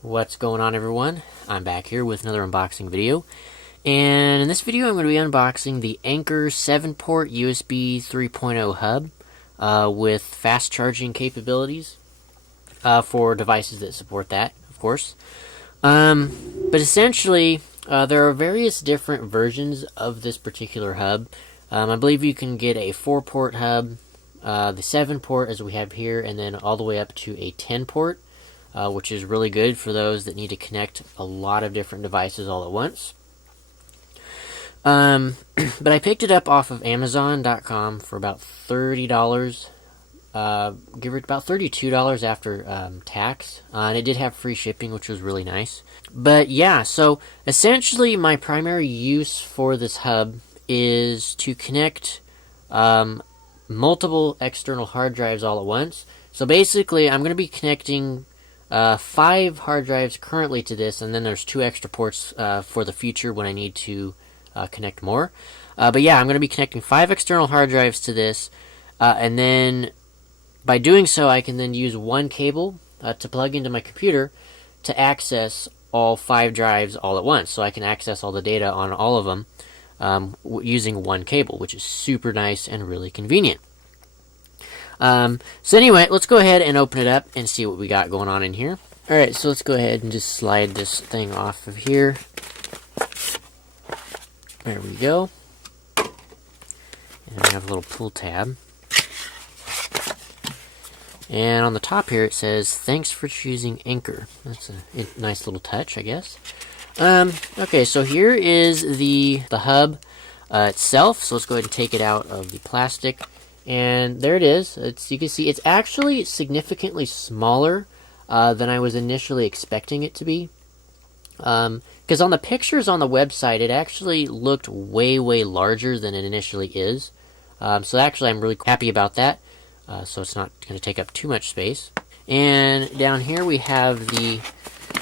What's going on, everyone? I'm back here with another unboxing video, and in this video I'm going to be unboxing the Anker 7-port USB 3.0 hub with fast charging capabilities for devices that support that, of course. But essentially there are various different versions of this particular hub. I believe you can get a 4-port hub, the 7-port as we have here, and then all the way up to a 10-port. Which is really good for those that need to connect a lot of different devices all at once. But I picked it up off of Amazon.com for about $30, give it about $32 after tax, and it did have free shipping, which was really nice. But yeah, so essentially my primary use for this hub is to connect multiple external hard drives all at once. So basically I'm going to be connecting 5 hard drives currently to this, and then there's 2 extra ports for the future when I need to connect more. But yeah, I'm going to be connecting 5 external hard drives to this, and then by doing so I can then use one cable to plug into my computer to access all 5 drives all at once. So I can access all the data on all of them using one cable, which is super nice and really convenient. So anyway, let's go ahead and open it up and see what we got going on in here. Alright, so let's go ahead and just slide this thing off of here. There we go. And we have a little pull tab. And on the top here it says, "Thanks for choosing Anker." That's a nice little touch, I guess. Okay, so here is the hub itself. So let's go ahead and take it out of the plastic. And there it is. You can see it's actually significantly smaller than I was initially expecting it to be. Because on the pictures on the website, it actually looked way larger than it initially is. So actually I'm really happy about that. So it's not going to take up too much space. And down here we have the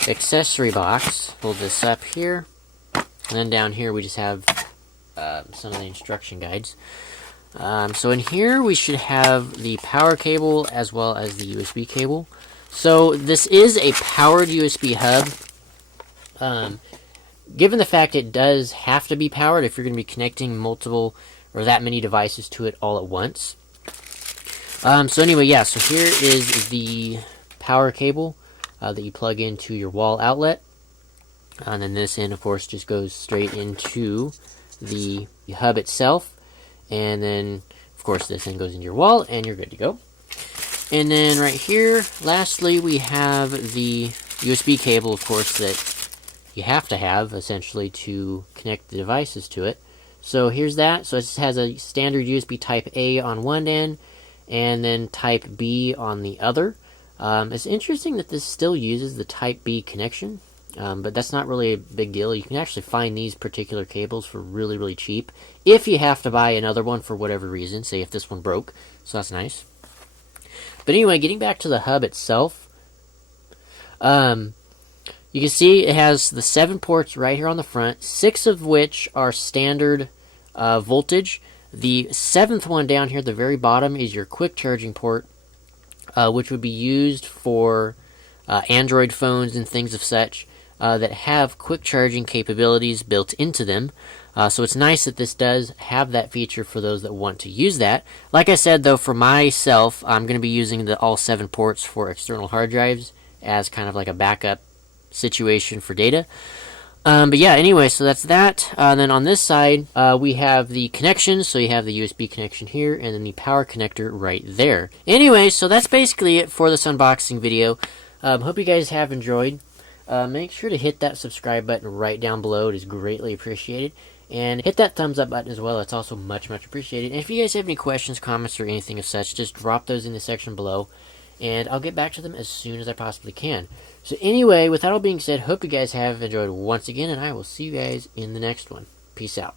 accessory box. Hold this up here. And then down here we just have some of the instruction guides. So in here we should have the power cable as well as the USB cable. So this is a powered USB hub. Given the fact it does have to be powered if you're going to be connecting multiple or that many devices to it all at once. So anyway, yeah, so here is the power cable that you plug into your wall outlet. And then this end, of course, just goes straight into the hub itself. And then, of course, this end goes into your wall, and you're good to go. And then right here, lastly, we have the USB cable, of course, that you have to have, essentially, to connect the devices to it. So here's that. So it has a standard USB Type A on one end, and then Type B on the other. It's interesting that this still uses the Type B connection. But that's not really a big deal. You can actually find these particular cables for really cheap if you have to buy another one for whatever reason, say if this one broke, so that's nice. But anyway, getting back to the hub itself, you can see it has the 7 ports right here on the front, 6 of which are standard voltage. The 7th one down here at the very bottom is your quick charging port, which would be used for Android phones and things of such. That have quick charging capabilities built into them. So it's nice that this does have that feature for those that want to use that. Like I said, though, for myself, I'm going to be using all 7 ports for external hard drives as kind of like a backup situation for data. But yeah, anyway, so that's that. Then on this side, we have the connections. So you have the USB connection here, and then the power connector right there. Anyway, so that's basically it for this unboxing video. Hope you guys have enjoyed. Make sure to hit that subscribe button right down below. It is greatly appreciated. And hit that thumbs up button as well. It's also much appreciated. And if you guys have any questions, comments, or anything of such, just drop those in the section below. And I'll get back to them as soon as I possibly can. So anyway, with that all being said, hope you guys have enjoyed once again. And I will see you guys in the next one. Peace out.